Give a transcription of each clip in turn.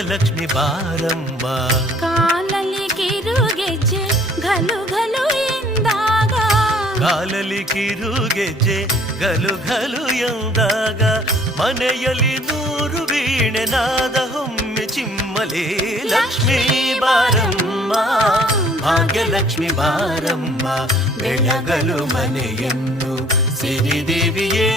ಭಾಗ್ಯಲಕ್ಷ್ಮಿ ಬಾರಮ್ಮ. ಕಾಲಲ್ಲಿ ಕಿರುಗೆಜ್ಜೆ ಘಲು ಘಲು ಎಂದಾಗ, ಕಾಲಲ್ಲಿ ಕಿರುಗೆಜ್ಜೆ ಘಲು ಘಲು ಎಂದಾಗ, ಮನೆಯಲ್ಲಿ 100 ವೀಣೆ ನಾದ ಹೊಮ್ಮೆ ಚಿಮ್ಮಲೇ ಲಕ್ಷ್ಮೀ ಬಾರಮ್ಮ. ಭಾಗ್ಯಲಕ್ಷ್ಮಿ ಬಾರಮ್ಮ, ಬೆಳಗಲು ಮನೆಯನ್ನು ಸಿರಿದೇವಿಯೇ.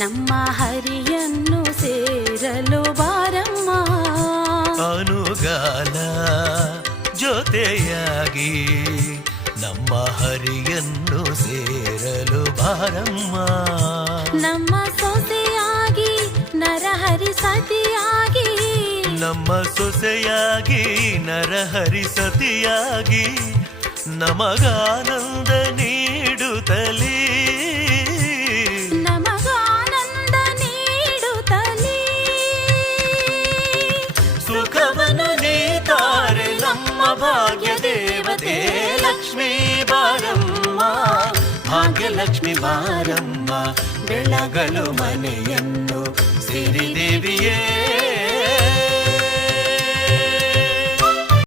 ನಮ್ಮ ಹರಿಯನ್ನು ಸೇರಲು ಬಾರಮ್ಮ. ಅನುಗಾಲ ಜೊತೆಯಾಗಿ ನಮ್ಮ ಹರಿಯನ್ನು ಸೇರಲು ಬಾರಮ್ಮ. ನಮ್ಮ ಸೊಸೆಯಾಗಿ ನರಹರಿ ಸತಿಯಾಗಿ, ನಮ್ಮ ಸೊಸೆಯಾಗಿ ನರಹರಿ ಸತಿಯಾಗಿ, ನಮಗಾನಂದ ನೀಡುತ್ತಲೇ, ಸುಖವನ್ನು ನೀತಾರೆ ನಮ್ಮ ಭಾಗ್ಯ ದೇವತೆ ಲಕ್ಷ್ಮೀ ಬಾರಮ್ಮ. ಭಾಗ್ಯಲಕ್ಷ್ಮಿ ಬಾರಮ್ಮ, ಬೆಳಗಲು ಮನೆಯನ್ನು ಸಿರಿದೇವಿಯೇ.